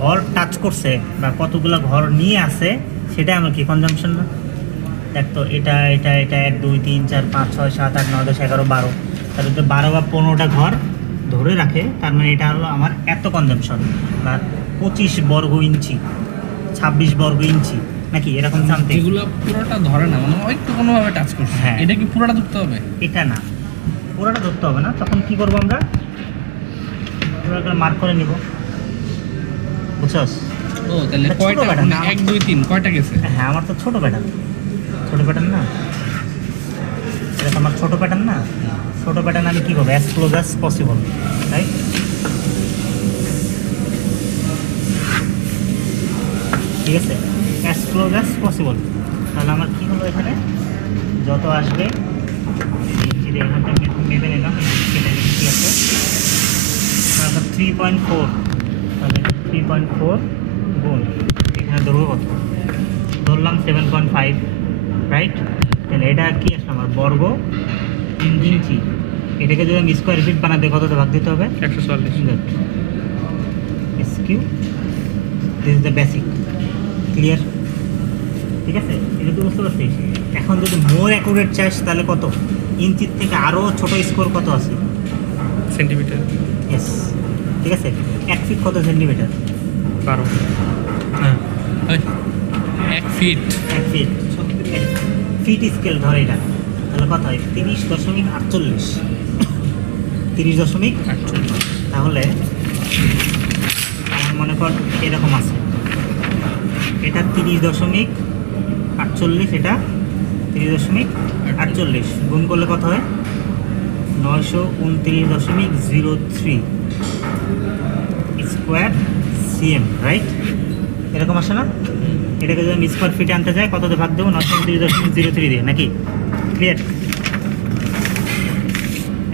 ঘর টাচ করছে বা কতগুলো ঘর নিয়ে আছে সেটা আমার কি কনজাম্পশন না? দেখ তো, এটা এটা এটা 1 2 3 4 5 6 7 8 9 10 11 12, তাহলে তো 12 বা 15টা ঘর ধরে রাখে, তার মানে এটা হলো আমার এত কনজাম্পশন বা 25 বর্গ ইঞ্চি 26 বর্গ ইঞ্চি নাকি এরকম সামথিং। যেগুলো পুরোটা ধরে না, মানে একটু কোনোভাবে টাচ করছে, হ্যাঁ। এটা কি পুরোটা ধরতে হবে? এটা না, পুরোটা ধরতে হবে না। তখন কি করবো আমরা, পুরোটা মার্ক করে নিব, বুঝছস? ও তাহলে এটা ছোট কয়টা, pattern মানে না? 1 2 3 কয়টা গেছে? হ্যাঁ, আমার তো ছোট প্যাটার্ন, ছোট প্যাটার্ন না, এটা তো আমার ছোট প্যাটার্ন না। ছোট প্যাটার্ন আমি কী করবো, অ্যাজ ক্লোজ অ্যাজ পসিবল, তাই ঠিক আছে, অ্যাজ ক্লোজ অ্যাজ পসিবল। তাহলে আমার কী হলো, এখানে যত আসবে ইঞ্চিতে এখানটা মেপে নিলাম, কেটে নিলাম, ঠিক আছে। তারপর 3.4, তাহলে 3.4 গুণ এখানে ধরবো কত, ধরলাম 7.5, রাইট? তাহলে এটা কি আসলে আমার বর্গ ইঞ্চি। এটাকে যদি আমি স্কোয়ার ফিট বানাতে কতটা ভাগ দিতে হবে, 140। Q, this is the basic, clear? ঠিক আছে, এটা তো বুঝতে পারছিস। এখন যদি মোর অ্যাকুরেট চাস তাহলে কত, ইঞ্চির থেকে আরও ছোট স্কোর কত আছে, সেন্টিমিটার। ইয়েস, ঠিক আছে। 1 ফিট কত সেন্টিমিটার, 12। হ্যাঁ, 1 ফিট। 1 ফিট, ফিট স্কেল ধরে এটা, তাহলে কত হয়, 30.48, 30.48। তাহলে আমার মনে কর এরকম আছে, এটা 30.48, এটা 30.48, গুণ করলে কত হয়, 929.03 স্কোয়ার সিএম, রাইট? এরকম আসে না? এটাকে যদি আমি স্কোয়ার ফিটে আনতে যাই কততে ভাগ দেবো, 929.03 দিয়ে, নাকি? ক্লিয়ার?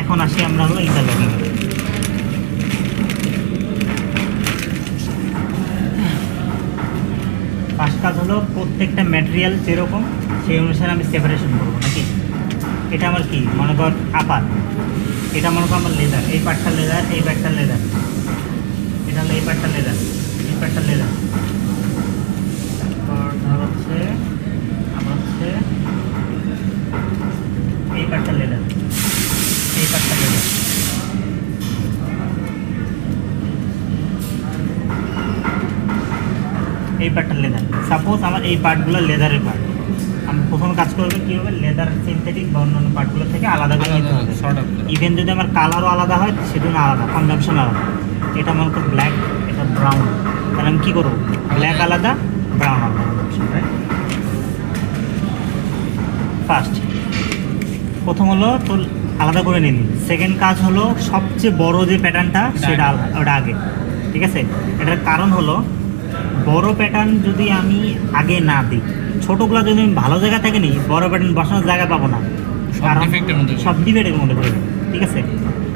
এখন আসি আমরা হলো ইন্টারলকিং। ফার্স্ট কাজ হলো প্রত্যেকটা ম্যাটেরিয়াল যেরকম সেই অনুসারে আমি সেপারেশন করবো, নাকি? এটা আমার কি মনে কর আপার, এটা মনে কর আমার লেদার, এই পার্টটা লেদার, এই পার্টটা লেদার, এটা হলো এই পার্টটা লেদার, এই পার্টটা লেদার। তারপর ধর হচ্ছে আমার হচ্ছে এই পার্টটা লেদার, এই পার্টটা লেদার, এই পার্টটা লেদার। সাপোজ আমার এই পার্টগুলো লেদারের পার্ট, আমি প্রথম কাজ করবো কী হবে, লেদার সিনথেটিক বা অন্যান্য পার্টগুলো থেকে আলাদা করে নিতে হবে। ইভেন যদি আমার কালারও আলাদা হয় সেজন্য আলাদা, কনজাম্পশন আলাদা। এটা মনে করো ব্ল্যাক, এটা ব্রাউন, তাহলে আমি কী করবো, ব্ল্যাক আলাদা, ব্রাউন আলাদা, ফার্স্ট প্রথম হলো তো আলাদা করে নিলি। সেকেন্ড কাজ হলো সবচেয়ে বড় যে প্যাটার্নটা সেটা ওটা আগে, ঠিক আছে। এটার কারণ হলো বড় প্যাটার্ন যদি আমি আগে না দিই, ছোটোগুলো যদি আমি ভালো জায়গা থেকে নিই, বড় প্যাটার্ন বসানোর জায়গা পাবো না, কারণ সব ডিবেটের মধ্যে পড়ে যাবে, ঠিক আছে।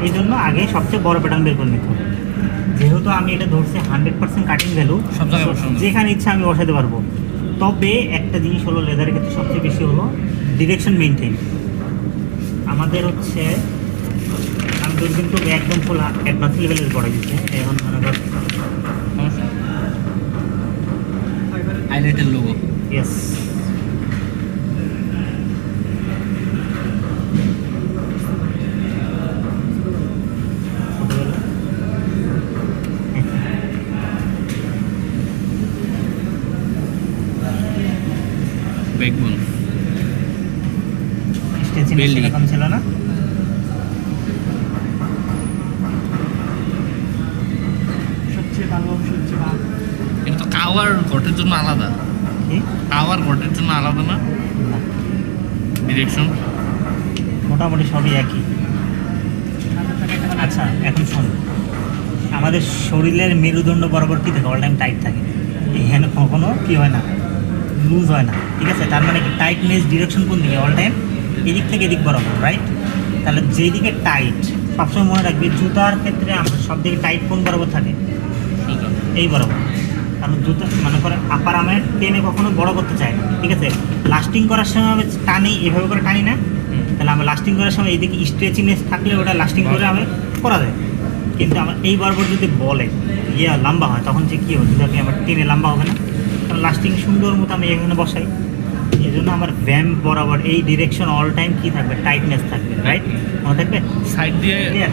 এই জন্য আগে সবচেয়ে বড় প্যাটার্ন বের করে নিতে হবে। যেহেতু আমি এটা ধরছি 100% কাটিং ভ্যালু, যেখানে ইচ্ছা আমি বসাতে পারবো। তবে একটা জিনিস হলো লেদারের ক্ষেত্রে সবচেয়ে বেশি হলো ডিরেকশন মেনটেন। আমাদের হচ্ছে আমি তোর কিন্তু একদম ফুল অ্যাডভান্স লেভেলের পড়ে দিচ্ছে এখন, মনে কর হাইলাইটের লোগো, ইয়েস, ব্যাকবোন, স্টেচিং এরকম ছিল না? সবচেয়ে ভালো, সবচেয়ে ভালো। এটা তো কাওয়ার ঘটের জন্য আলাদা, কি কাওয়ার ঘটের জন্য আলাদা না? ডিরেকশন মোটামুটি সবই একই। আচ্ছা এখন শোন, আমাদের শরীরের মেরুদণ্ড বরাবর কী থাকে, অল টাইম টাইট থাকে, এখানে কখনো কী হয় না, লুজ হয় না, ঠিক আছে। তার মানে কি টাইটনেস ডিরেকশন কোন দিকে, অল টাইম এদিক থেকে এদিক বরাবর, রাইট? তাহলে যেদিকে টাইট, সবসময় মনে রাখবি জুতার ক্ষেত্রে আমরা সব দিকে টাইট কোন বরাবর থাকে, এই বরাবর। কারণ জুতা মনে করেন আপার আমের টেনে কখনো বড় করতে চায় না, ঠিক আছে। লাস্টিং করার সময় আমি টানি, এভাবে করে টানি না, তাহলে আমার লাস্টিং করার সময় এইদিকে স্ট্রেচিনেস থাকলে ওটা লাস্টিং করে আমি করা যায়। কিন্তু আমার এই বরাবর যদি বলে লম্বা হয় তখন যে কী হবে, যদি আমি আমার টেনে লম্বা হবে না, কারণ লাস্টিং সুন্দর মতো আমি এখানে বসাই। এই জন্য আমার ভ্যাম বরাবর এই ডিরেকশন অল টাইম কী থাকবে, টাইটনেস থাকবে, রাইট? মনে থাকবে সাইড দিয়ে ক্লিয়ার?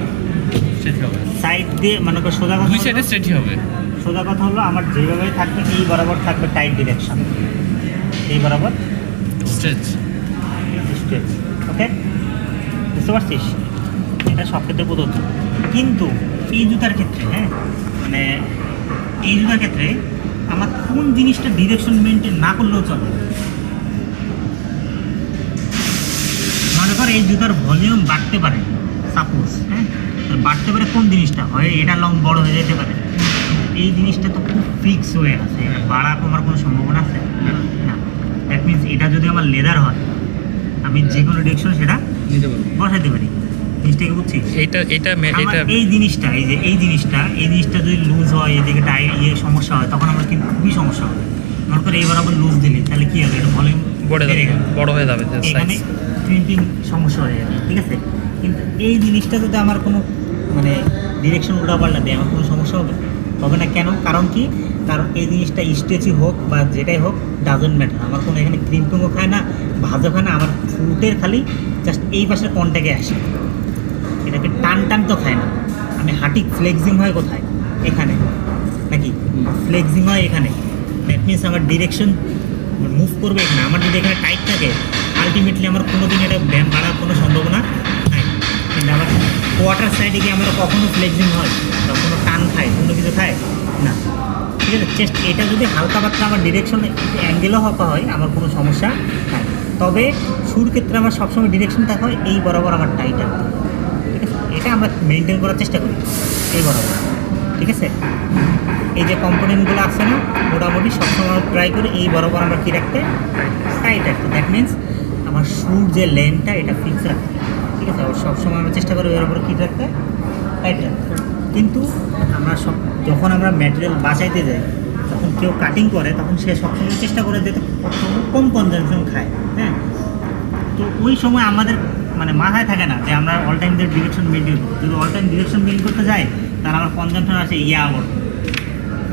স্ট্রেচ হবে, সাইড দিয়ে মানে সোজা কথা দুই হলো- সাইডে স্ট্রেচ হবে। সোজা কথা হলো আমার যেভাবে থাকবে এই বরাবর থাকবে টাইট ডিরেকশন, এই বরাবর স্ট্রেচ। স্ট্রেচ। ওকে, বুঝতে পারছিস? এটা সব ক্ষেত্রে প্রযোজ্য, কিন্তু এই জুতার ক্ষেত্রে, হ্যাঁ মানে এই জুতার ক্ষেত্রে আমার কোন জিনিসটা ডিরেকশন মেনটেন না করলেও চলে। মনে কর এই জুতার ভলিউম বাড়তে পারে, সাপোজ, হ্যাঁ তো বাড়তে পারে কোন জিনিসটা, হয় এটা লং বড় হয়ে যেতে পারে, এই জিনিসটা তো খুব ফিক্স হয়ে আছে, এটা বাড়া কমার কোনো সম্ভাবনা আছে না। দ্যাট মিনস এটা যদি আমার লেদার হয়, আমি যে কোনো ডিরেকশন সেটা নিতে পারবো। বসাইতে পারি। জিনিসটাকে বুঝছিস? এটা আমার এই জিনিসটা, এই জিনিসটা যদি লুজ হয়, এদিকে সমস্যা হয়, তখন আমার কিন্তু খুবই সমস্যা হবে। মনে করে এই বরাবর লুজ দিলি তাহলে কী হবে, এটা ভলিউম বেড়ে গেল, বড় হয়ে যাবে এখানে ক্রিম্পিং সমস্যা হয়ে যাবে, ঠিক আছে? কিন্তু এই জিনিসটা যদি আমার কোনো মানে ডিরেকশন উল্টাপাল্টা দেয়, আমার কোনো সমস্যা হবে না। কেন? কারণ কি? কারণ এই জিনিসটা স্ট্রেচই হোক বা যেটাই হোক, ডাজন্ট ম্যাটার, আমার কোনো এখানে ক্রিম্পিংও খায় না, ভাজও খায় না, আমার ফুটের খালি জাস্ট এই পাশের কন্ট্যাক্টে আসে, এটাকে টান তো খায় না। আমি হাঁটি ফ্লেক্সিং হয় কোথায়? এখানে, নাকি ফ্লেক্সিং হয় এখানে। দ্যাট মিনস আমার ডিরেকশন মুভ করবে এখানে। আমার যদি এখানে টাইট থাকে, আলটিমেটলি আমার কোনো দিন এটা ব্যায়াম বাড়ার কোনো সম্ভাবনা নাই। কিন্তু আমার কোয়ার্টার সাইডে গিয়ে আমরা কখনো ফ্লেক্সিং হয় বা কোনো টান খায়, কোনো কিছু খায় না, ঠিক আছে? চেস্ট এটা যদি হালকা পাতলা আমার ডিরেকশন অ্যাঙ্গেলও হওয়া হয়, আমার কোনো সমস্যা নাই। তবে শুর ক্ষেত্রে আমার সবসময় ডিরেকশন থাকা হয় এই বরাবর আমার টাইট রাখতে হবে, ঠিক আছে? এটা আমরা মেনটেন করার চেষ্টা করি এই বরাবর, ঠিক আছে? এই যে কম্পোনেন্টগুলো আছে না, মোটামুটি সবসময় ট্রাই করি এই বরাবর আমরা কী রাখতে, টাইট রাখতে। দ্যাট মিনস আমার শুর যে লেনটা এটা ফিক্স রাখতে, ঠিক আছে? আর সবসময় আমরা চেষ্টা করি এর উপরে কী রাখতে, টাইট রাখতে। কিন্তু আমরা যখন আমরা ম্যাটেরিয়াল বাঁচাইতে যাই, তখন কেউ কাটিং করে, তখন সে সবসময় চেষ্টা করে যাতে কম কনজামশন খায়, হ্যাঁ? তো ওই সময় আমাদের মানে মাথায় থাকে না যে আমরা অল টাইম ডিরেকশন মেনটেন করবো। যদি অল টাইম ডিরেকশন মেনটেন করতে যাই, তার আমার কনজামশন আসে আবার,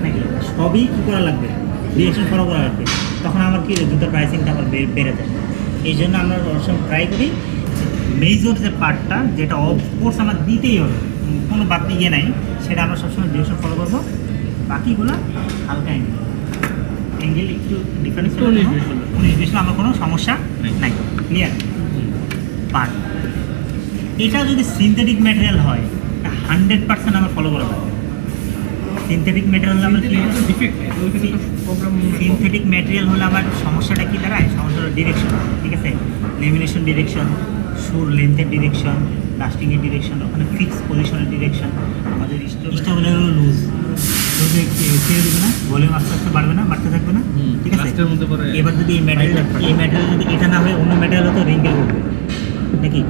নাকি সবই কী করা লাগবে, ডিরেকশন ফলো করা লাগবে। তখন আমার কী জুতার প্রাইসিংটা আমার বেড়ে যায়। এই জন্য আমরা সবসময় ট্রাই করি মেজর যে পার্টটা, যেটা অফকোর্স আমার দিতেই হবে, কোনো বাদ দিয়ে নাই, সেটা আমরা সবসময় ডিরেকশন ফলো করবো। বাকিগুলো হালকা অ্যাঙ্গেল একটু ডিফারেন্স 19-20 আমার কোনো সমস্যা নাই, ক্লিয়ার? বাট এটা যদি সিনথেটিক ম্যাটেরিয়াল হয়, 100% আমার ফলো করা লাগবে। সিনথেটিক ম্যাটেরিয়াল আমরা সিনথেটিক ম্যাটেরিয়াল হলে আমার সমস্যাটা কী দাঁড়ায়? সমস্যাটা ডিরেকশন, ঠিক আছে? লেমিনেশন ডিরেকশন, সুর লেন্থের ডিরেকশন, লাস্টিংয়ের ডিরেকশন, ওখানে ফিক্স পজিশনের ডিরেকশন। আমাদের স্টোভগুলো লুজ ছেড়ে দেবে না, ভলিউম আস্তে আস্তে বাড়বে না, বাড়তে থাকবে না, ঠিক আছে? এবার যদি এই ম্যাটেরিয়াল যদি এটা না হয় অন্য ম্যাটেরিয়াল হতো, রিঙ্কেল পড়বে, নাকি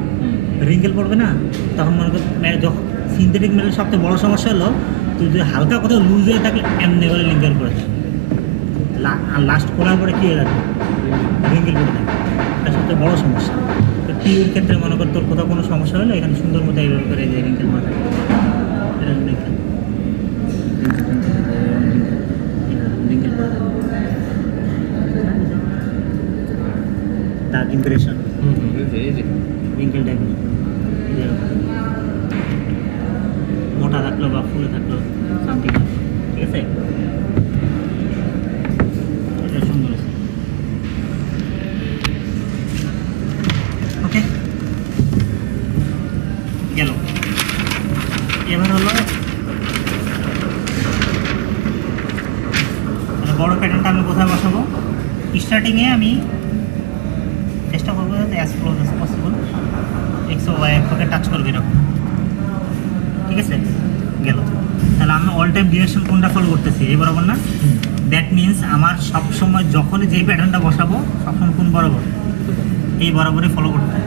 রিঙ্কেল পড়বে না? তখন মনে কর যখন সিনথেটিক ম্যাটেরিয়াল সবচেয়ে বড় সমস্যা হলো, তুই যদি হালকা কোথাও লুজ হয়ে থাকলে এমনি করে রিঙ্কেল পড়েছে, আর লাস্ট করার পরে কী হয়ে থাকবে, রিঙ্কেল পড়ে থাকবে। এটা সবচেয়ে বড় সমস্যা। তো টিউর ক্ষেত্রে মনে কর তোর কোথাও কোনো সমস্যা হলে এখানে সুন্দর মতো এইভাবে করে যে রিঙ্কেল পড়ে থাকবে, এটা রিঙ্কেল পড়ে থাকবে, ডার্ক ইমপ্রেশন, রিঙ্কেল টাইপের মোটা থাকলো বা ফুলে থাকলো সামথিং, ঠিক আছে? এটা সুন্দর আছে। ওকে, গেল। এবার হলো বড় প্যাটার্নটা আমি কোথায় বসাবো? স্টার্টিংয়ে আমি চেষ্টা করবো যাতে as close as possible X ও ওয়াই অক্ষকে টাচ করবে এরকম, ঠিক আছে? গেল। তাহলে আমি অল টাইম ডিরেকশন কোনটা ফলো করতেছি, এই বরাবর না? দ্যাট মিনস আমার সবসময় যখনই যেই প্যাটার্নটা বসাবো, সবসময় কোন বরাবর, এই বরাবরই ফলো করতে হবে।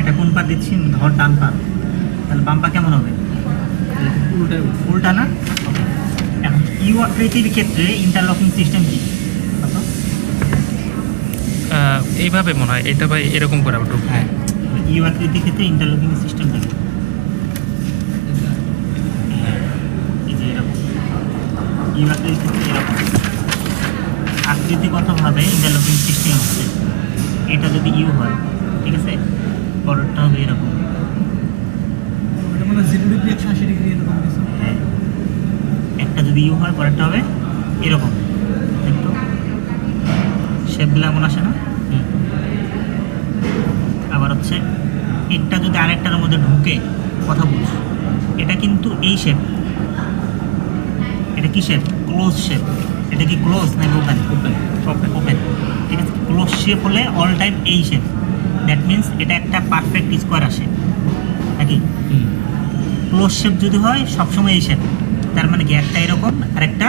এটা কোন পা দিচ্ছি, ধর ডান পা, তাহলে বাম পা কেমন হবে? উল্টা না? এখন ইউ আকৃতির ক্ষেত্রে ইন্টারলকিং সিস্টেম কি? এইভাবে মনে হয় এটা ভাই এরকম করে আবার ঢুকবে। হ্যাঁ, ইউ আকৃতির ক্ষেত্রে ইন্টারলকিং সিস্টেম থাকে। হ্যাঁ, এই যে এরকম ইউ আকৃতির ক্ষেত্রে এরকম আকৃতিগতভাবে ইন্টারলকিং সিস্টেম হচ্ছে। এটা যদি ইউ হয়, ঠিক আছে, পরেরটা হবে এরকম। এটা মানে 0 ডিগ্রি 180 ডিগ্রি এরকম কিছু। হ্যাঁ, একটা যদি ইউ হয় পরেরটা হবে এরকম। দেখতো শেপগুলো এমন আসে না? হুম। আবার হচ্ছে একটা যদি আরেকটার মধ্যে ঢুকে, কথা বুঝ, এটা কিন্তু এই শেপ, এটা কি শেপ? Close shape. এটা কি ক্লোজ নাকি ওপেন? ওপেন। ওপেন, ঠিক আছে। ক্লোজ শেপ হলে অল টাইম এই শেপ, দ্যাট মিন্স এটা একটা পারফেক্ট স্কোয়ার আসে নাকি? হুম। ক্লোজ শেপ যদি হয় সবসময় এই শেপ, তার মানে কি একটা এরকম আর একটা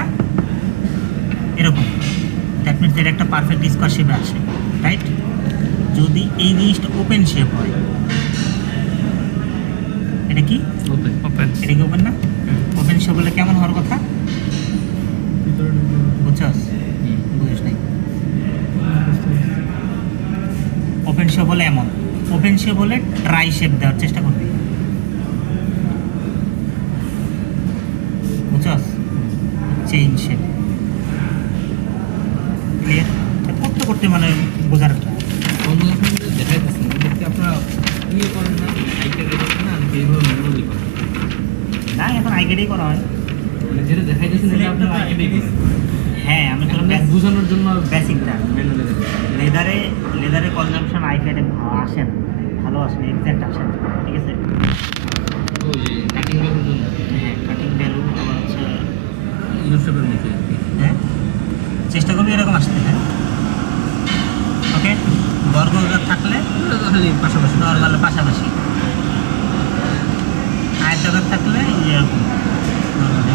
এরকম, দ্যাট মিন্স এটা একটা পারফেক্ট স্কোয়ার শেপে আসে, রাইট? যদি এই জিনিসটা ওপেন শেপ হয়, এটা কি ওপেন। ওপেন। এটা কি ওপেন না? ওপেন শেপ হলে কেমন হওয়ার কথা? ভিতরে ঢুকবে। বুঝছস? হুম। বুঝিস নাই। বুঝতে পারছি। ওপেন শেপ হলে এমন, ওপেন শেপ হলে ট্রাই শেপ দেওয়ার চেষ্টা করবি, বুঝছস? Chain shape. ক্লিয়ার? করতে করতে মানে বোঝার একটা। বন্ধু এখন যে দেখাইতেছেন এটা কি আপনারা ইয়ে করেন না, আইটা করেন না, নাকি এইভাবে ম্যানুয়ালি করেন? না, এখন আইকেডেই করা হয়। মানে যেটা দেখাইতেছেন এটা আপনারা আইকেডেই করেন? হ্যাঁ, আমি তোর এখন বোঝানোর জন্য বেসিকটা ম্যানুয়ালি দেখাই। লেদারে কনজাম্পশন আইপ্যাডে আসে না, ভালো আসে না, এক্সাক্ট আসে না, ঠিক আছে? ওই কাটিং করার জন্য হ্যাঁ, কাটিং ভ্যালু আবার হচ্ছে, ইউসেফের মধ্যে আর কি। হ্যাঁ, চেষ্টা করবি এরকম আসতে। হ্যাঁ, ওকে। বর্গকার থাকলে এটা তো খালি পাশাপাশি নর্মাল পাশাপাশি, আয়তাকার থাকলে এরকম নর্মালি।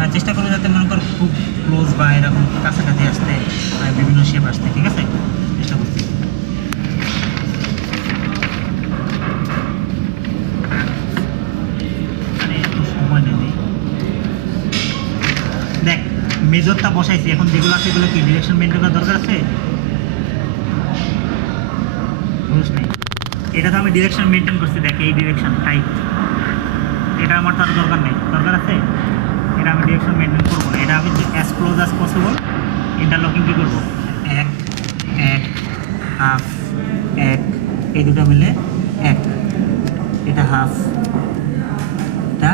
আর চেষ্টা করবি যাতে মনে কর খুব ক্লোজ বা এরকম কাছাকাছি আসতে, বিভিন্ন শেপ আসতে, ঠিক আছে? চেষ্টা করছি। আরে একটু সময় নেই। দেখ, মেজরটা বসাইছি, এখন যেগুলো আছে এগুলো কি ডিরেকশন মেনটেন করার দরকার আছে? বুঝছ নাই? এটা তো আমি ডিরেকশন মেনটেন করছি, দেখ এই ডিরেকশন টাইপ, এটা আমার তার দরকার নেই। দরকার আছে? এটা আমি ডিরেকশন মেনটেন করবো না, এটা আমি as close as possible interlocking কী করবো? এক এক হাফ এক, এই দুটো মিলে এক, এটা হাফ, এটা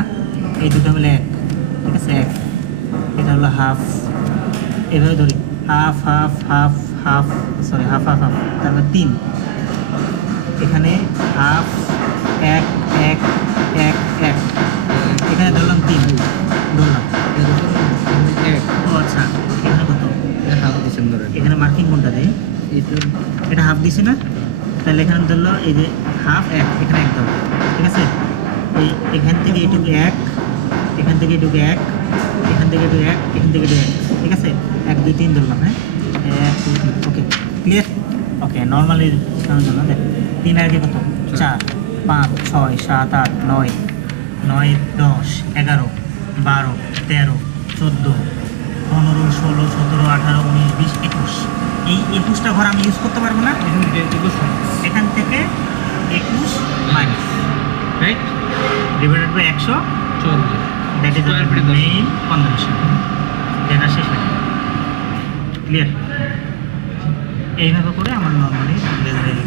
এই দুটো মিলে এক, ঠিক আছে? এক, এটা হলো হাফ, এভাবে ধরি half half half half, sorry half half half, তারপর তিন, এখানে হাফ এক এক এক এক, এখানে ধরলাম তিন, ধরলাম। এক ও আচ্ছা, এখানে কত? হাফ ডিসেম্বর এখানে মার্কিং কোনটা দেয়? এটা হাফ দিছি না? তাহলে এখানে ধরলো এই যে হাফ এক, এখানে এক ধরো, ঠিক আছে? এই এখান থেকে এইটুকু এক, এখান থেকে এইটুকু এক, এখান থেকে এইটুকু এক, এখান থেকে এইটুকু এক, ঠিক আছে? এক দুই তিন ধরলাম। হ্যাঁ, এক দুই তিন, ওকে ক্লিয়ার? ওকে, নর্মালি জন্য দেখ, তিন আর কি কত? 4 5 6 7 8 9 9 10 11 12 13 14 15 16 17 18 19 20 21, এই 21টা ঘর আমি ইউজ করতে পারবো না। এখান থেকে 21 minus, right, divided by 100, that is Square feet main consumption. যেটা শেষ হয়ে যাবে। ক্লিয়ার? এইভাবে করে আমার নর্মালি লেজারের